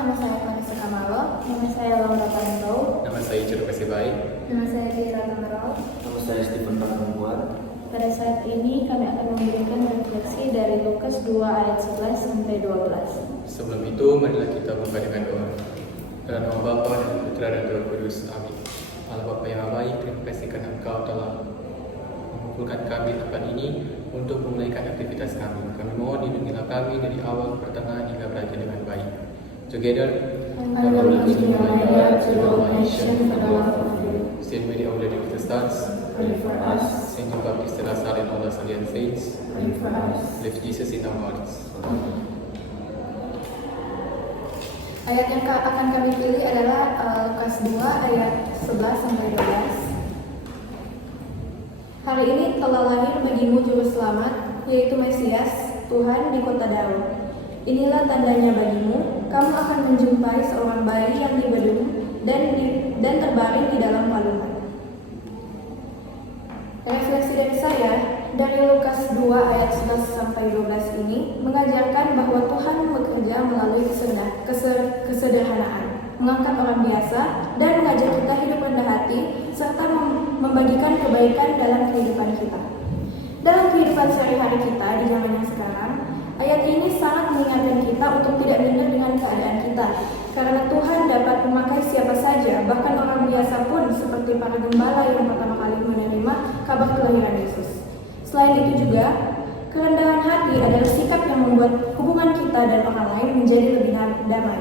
nama saya Vanessa Kamalo, nama saya Laura Panto, Nama saya Icur Kasih. nama saya Fira Tamarau. Nama saya Stephen Pangkuan. Pada saat ini kami akan memberikan refleksi dari Lukas 2 ayat 11 sampai 12. Sebelum itu, marilah kita buka dengan doa. Dalam nama Bapa dan Putra dan Roh Kudus. Amin. Allah Bapa yang baik, terima kasih karena Engkau telah mengumpulkan kami di tempat ini untuk memulaikan aktivitas kami. Kami mohon lindungilah kami dari awal, pertengahan hingga berakhir dengan baik. Together, Hallelujah to the Lord, to all nations, for the love of you. Saint Mary, Our Lady of the Stars, Pray for us, Saint John Baptist de la Salle, and all the Salesian saints, pray for us. lift Jesus in our hearts. Ayat yang akan kami pilih adalah Lukas 2 ayat 11 sampai 12. Hari ini telah lahir bagimu juru selamat, yaitu Mesias, Tuhan di kota Daud. Inilah tandanya bagimu, kamu akan menjumpai seorang bayi yang dibedung dan terbaring di dalam palungan. Refleksi dari saya dari Lukas 2 ayat 11 sampai 12 ini mengajarkan bahwa Tuhan bekerja melalui kesederhanaan, mengangkat orang biasa dan mengajak kita hidup rendah hati serta membagikan kebaikan dalam kehidupan kita. Dalam kehidupan sehari-hari kita di zaman yang sekarang, ayat ini sangat mengingatkan kita untuk tidak minder dengan keadaan kita, karena Tuhan dapat memakai siapa saja, bahkan orang biasa pun seperti para gembala yang pertama kali menerima kabar kelahiran Yesus. Selain itu juga, kerendahan hati adalah sikap yang membuat hubungan kita dan orang lain menjadi lebih damai.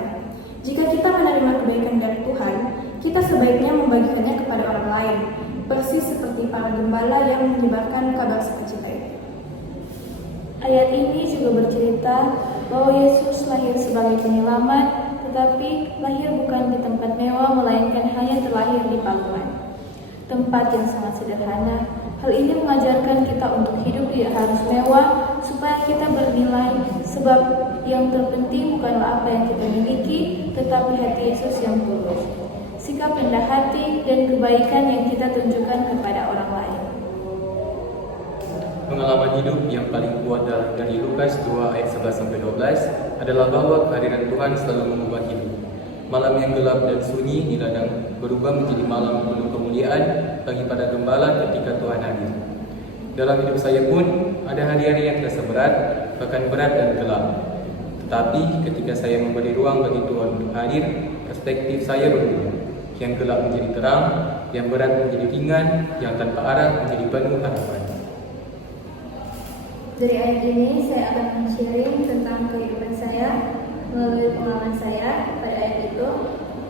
Jika kita menerima kebaikan dari Tuhan, kita sebaiknya membagikannya kepada orang lain, persis seperti para gembala yang menyebarkan kabar sukacita itu. Ayat ini juga bercerita bahwa Yesus lahir sebagai penyelamat, tetapi lahir bukan di tempat mewah, melainkan hanya terlahir di palungan, tempat yang sangat sederhana. Hal ini mengajarkan kita untuk hidup tidak harus mewah, supaya kita bernilai, sebab yang terpenting bukanlah apa yang kita miliki, tetapi hati Yesus yang tulus, sikap rendah hati, dan kebaikan yang kita tunjukkan kepada orang lain. Pengalaman hidup yang paling kuat dari Lukas 2 ayat 11-12 adalah bahwa kehadiran Tuhan selalu mengubah hidup. Malam yang gelap dan sunyi di ladang berubah menjadi malam penuh kemuliaan bagi para gembala ketika Tuhan hadir. Dalam hidup saya pun ada hari-hari yang terasa berat, bahkan berat dan gelap. Tetapi ketika saya memberi ruang bagi Tuhan untuk hadir, perspektif saya berubah. Yang gelap menjadi terang, yang berat menjadi ringan, yang tanpa arah menjadi penuh harapan. Dari ayat ini saya akan men-sharing tentang kehidupan saya melalui pengalaman saya pada ayat itu.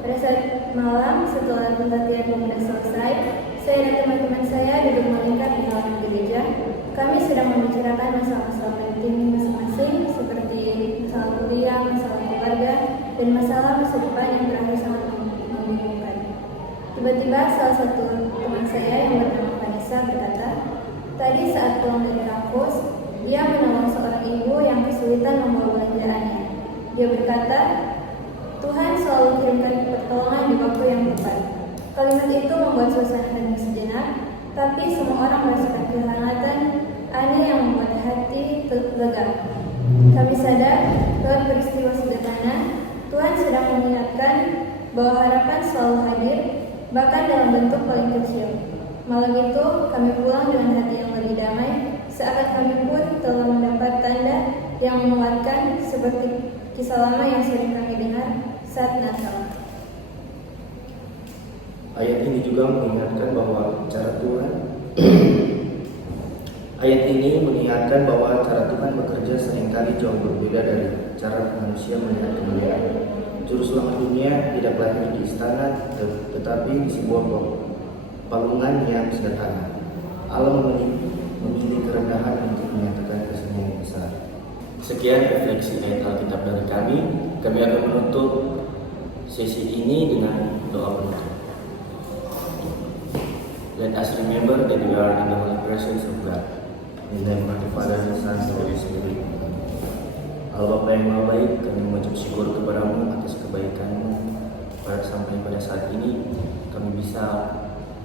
Pada saat malam setelah latihan pemuda selesai, saya dan teman-teman saya duduk melingkar di halaman gereja. Kami sedang membicarakan masalah-masalah penting masing-masing seperti masalah kuliah, masalah keluarga, dan masalah masa depan yang berakhir sangat membingungkan. Tiba-tiba salah satu teman saya yang bernama Vanessa berkata, tadi saat pulang dari kampus, dia menolong seorang ibu yang kesulitan membawa belanjaannya. Dia berkata, Tuhan selalu kirimkan pertolongan di waktu yang tepat. Kalimat itu membuat suasana hening sejenak, tapi semua orang merasakan kehangatan aneh yang membuat hati lega. Kami sadar, lewat peristiwa sederhana, Tuhan sedang mengingatkan bahwa harapan selalu hadir, bahkan dalam bentuk paling kecil. Malam itu, kami pulang dengan hati yang lebih damai, seakan kami pun telah mendapat tanda yang menguatkan seperti kisah lama yang sering kami dengar saat Natal. Ayat ini juga mengingatkan bahwa cara Tuhan Ayat ini mengingatkan bahwa cara Tuhan bekerja seringkali jauh berbeda dari cara manusia melihat kemuliaan. Juru selamat dunia tidak lahir di istana, tetapi di sebuah palungan yang sederhana. Allah memilih kerendahan untuk menyatakan kasih-Nya yang besar. Sekian refleksi ayat Alkitab dari kami. Kami akan menutup sesi ini dengan doa penutup. Let us remember that we are in the holy presence of God. In the name of the Father, the Son, and the Holy Spirit. Allah Bapa yang Maha Baik, kami mengucap syukur kepadamu atas kebaikan-Mu. Sampai pada saat ini kami bisa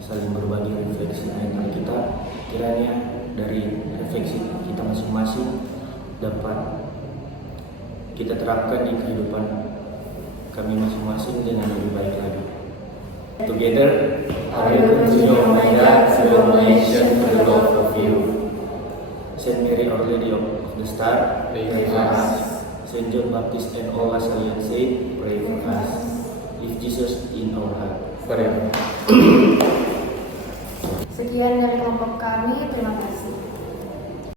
saling berbagi refleksi ayat Alkitab. Kiranya dari refleksi kita masing-masing dapat kita terapkan di kehidupan kami masing-masing dengan lebih baik lagi. Together, I will continue, my God, to your nation for the love of you. Saint Mary, Our Lady of the Star, pray for us. Saint John Baptist and all Lasallian saints, pray for us. Lift Jesus in our heart. Forever. Sekian dari kelompok kami, terima kasih.